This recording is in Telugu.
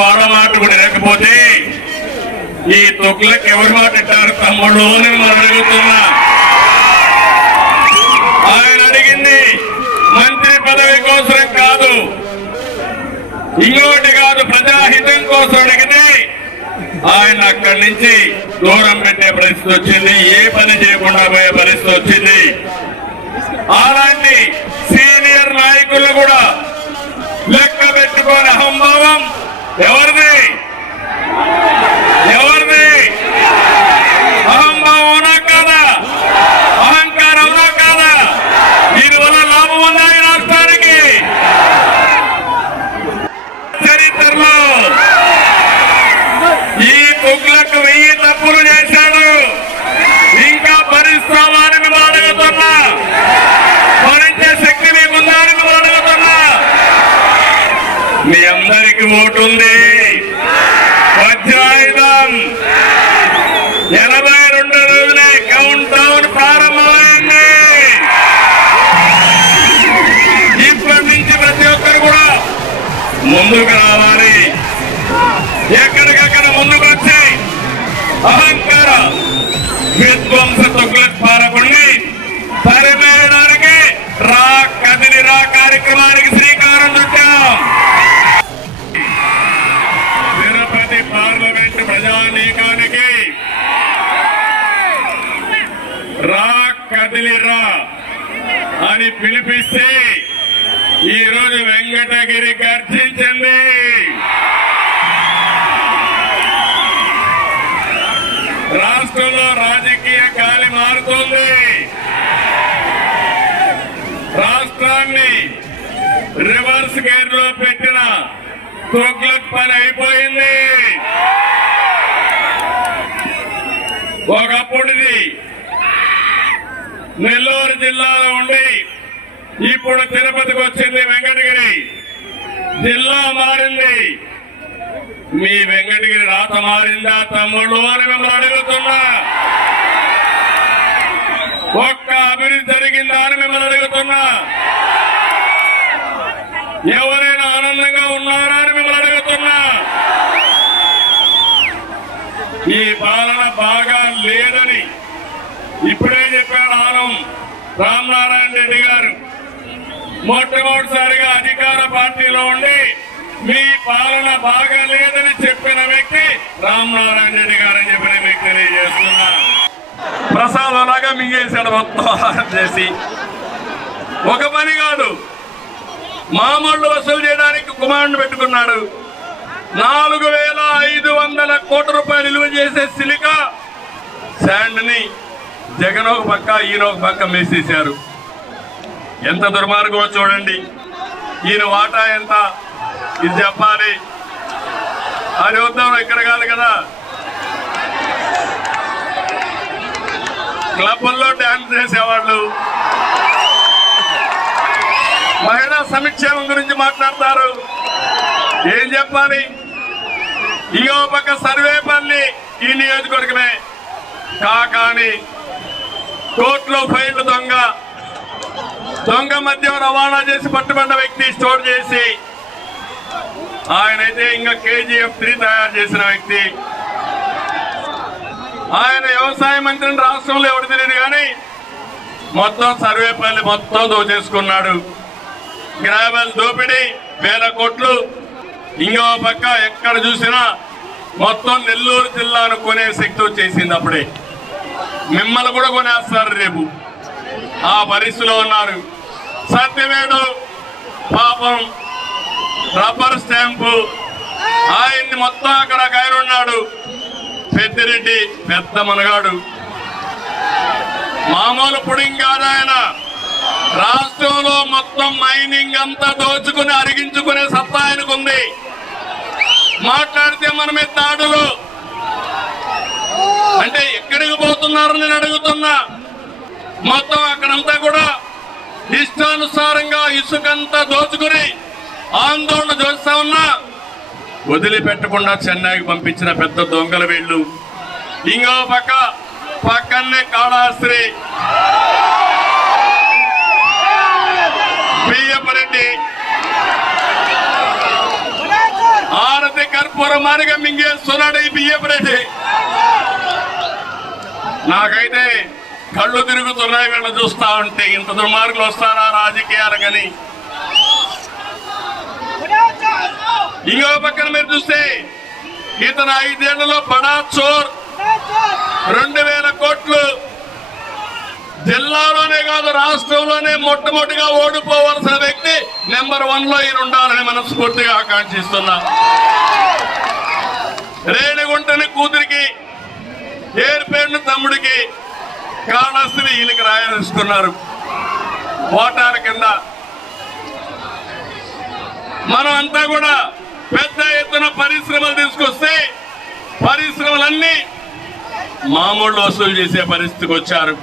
వాడమాట కూడా లేకపోతే ఈ తొక్కులకు ఎవరు మాట్లాడారు తమ్ముడు అని మనం అడుగుతున్నా. ఆయన అడిగింది మంత్రి పదవి కోసం కాదు, ఇంకోటి కాదు, ప్రజాహితం కోసం అడిగితే ఆయన అక్కడి నుంచి దూరం పెట్టే పరిస్థితి వచ్చింది, ఏ పని చేయకుండా పోయే పరిస్థితి వచ్చింది. అలాంటి సీనియర్ నాయకులు కూడా లెక్క పెట్టుకోని అహంభావం ఎవరిది? అహంభావం అవునా కాదా? అహంకారం అవునా కాదా? దీనివల్ల లాభం ఉందా ఈ రాష్ట్రానికి? చరిత్రలో ఈ తుగ్లక్ 1000 తప్పులు చేశాడు, ఇంకా భరిస్తామని మిమ్మల్ని అడుగుతున్నా. భరించే శక్తి మీకుందని మిమ్మల్ని అడుగుతున్నా. మీ అందరికీ ఓటు ఉంది. వజ్రాయుధం 82 రోజులే కౌంట్ డౌన్ ప్రారంభమైంది. ఇప్పటి నుంచి ప్రతి ఒక్కరు కూడా ముందుకు రావాలి. ఎక్కడికక్కడ ముందుకు వచ్చి అహంకార విధ్వంస తుగ్లక్ పాలకుడిని తరిమేయడానికి రా కదిలి రా కార్యక్రమానికి శ్రీకారం చుట్టాం. తిరుపతి పార్లమెంట్ ప్రజానీకానికి రా కదిలి రా అని పిలిపిస్తే ఈరోజు వెంకటగిరి గర్జించింది. రాష్ట్రంలో రాజకీయ గాలి మారుతుంది. రాష్ట్రాన్ని రివర్స్ గేర్ లో పెట్టిన తుగ్లక్ పని అయిపోయింది. ఒకప్పుడుది నెల్లూరు జిల్లాలో ఉండి ఇప్పుడు తిరుపతికి వచ్చింది. వెంకటగిరి జిల్లా మారింది. మీ వెంకటగిరి రాత మారిందా తమ్ముడు అని మిమ్మల్ని అడుగుతున్నా. ఒక్క అభివృద్ధి జరిగిందా అని మిమ్మల్ని అడుగుతున్నా. ఎవరైనా ఆనందంగా ఉన్నారా అని మిమ్మల్ని అడుగుతున్నా. ఈ పాలన బాగా లేదని ఇప్పుడే చెప్పాడు ఆనం రామనారాయణ రెడ్డి గారు. మొట్టమొదటిసారిగా అధికార పార్టీలో ఉండి మీ పాలన బాగా లేదని చెప్పిన వ్యక్తి రామనారాయణ రెడ్డి గారు అని చెప్పి మీకు తెలియజేస్తున్నా. ప్రసాదంలాగా మింగేశాడు మొత్తం చేసి. ఒక పని కాదు, మామూలు వసూలు చేయడానికి కుమారుడు పెట్టుకున్నాడు. 4500 కోట్ల రూపాయలు విలువ చేసే సిలికా శాండ్ ని జగన్ ఒక పక్క ఈయన ఒక పక్క మేసేశారు. ఎంత దుర్మార్గమో చూడండి. ఈయన వాటా ఎంత ఇది చెప్పాలి. అది వద్దాం, ఇక్కడ కాదు కదా. క్లబ్ల్లో డాన్స్ చేసేవాళ్ళు మహిళా సంక్షేమం గురించి మాట్లాడతారు. ఏం చెప్పాలి? ఇంకో పక్క సర్వేపల్లి ఈ నియోజకవర్గమే కాకాని కోర్టులో ఫైళ్లు దొంగ మద్యం రవాణా చేసి పట్టుబడ్డ వ్యక్తి స్టోర్ చేసి ఆయనైతే ఇంకా KGF3 తయారు చేసిన వ్యక్తి. ఆయన వ్యవసాయ మంత్రిని రాష్ట్రంలో ఎవరు తెలియదు కానీ మొత్తం సర్వేపల్లి మొత్తం దోచేసుకున్నాడు. గ్రావెల్ దోపిడీ 1000 కోట్లు. ఇంకో పక్క ఎక్కడ చూసినా మొత్తం నెల్లూరు జిల్లాను కొనే శక్తి వచ్చేసింది. అప్పుడే మిమ్మల్ని కూడా కొనేస్తారు రేపు. ఆ పరిస్థితిలో ఉన్నారు. సత్యవేడు పాపం రబ్బర్ స్టాంపు ఆయన్ని మొత్తం అక్కడ ఆయన ఉన్నాడు. పెద్దిరెడ్డి పెద్ద మనగాడు, మామూలు పుడింగ్ కాదు ఆయన. రాష్ట్రంలో మొత్తం మైనింగ్ అంతా దోచుకుని అరిగించుకునే సత్తా ఆయనకుంది. మాట్లాడితే మన మీద దాడులు. అంటే ఎక్కడికి పోతున్నారని నేను అడుగుతున్నా. మొత్తం అక్కడంతా కూడా ఇష్టానుసారంగా ఇసుకంతా దోచుకుని ఆందోళన చేస్తా ఉన్నా వదిలిపెట్టకుండా చెన్నైకి పంపించిన పెద్ద దొంగల వీళ్ళు. ఇంకో పక్కనే కాళాశ్రీ బియ్యపరెడ్డి ఆర్థిక కర్పూరం మారిగా మింగేస్తున్నాడు ఈ బియ్యపు రెడ్డి. నాకైతే కళ్ళు తిరుగుతున్నాయి వీళ్ళని చూస్తా ఉంటే. ఇంత దుర్మార్గులు వస్తారా రాజకీయాలకని. ఇంకో పక్కన మీరు చూస్తే ఇతను 5 ఏళ్లలో బడా చోర్ 2000 కోట్లు జిల్లాలోనే కాదు రాష్ట్రంలోనే మొట్టమొదటిగా ఓడిపోవలసిన వ్యక్తి నెంబర్ 1లో ఈయన ఉండాలని మనస్ఫూర్తిగా ఆకాంక్షిస్తున్నా. రేణిగుంటని కూతురికి ఏర్పేరుని తమ్ముడికి కాళహస్తిని వీళ్ళకి రాయిస్తున్నారు ఓటాల కింద. మనం అంతా కూడా పెద్ద ఎత్తున పరిశ్రమలు తీసుకొస్తే పరిశ్రమలన్నీ మామూలు వసూలు చేసే పరిస్థితికి వచ్చారు.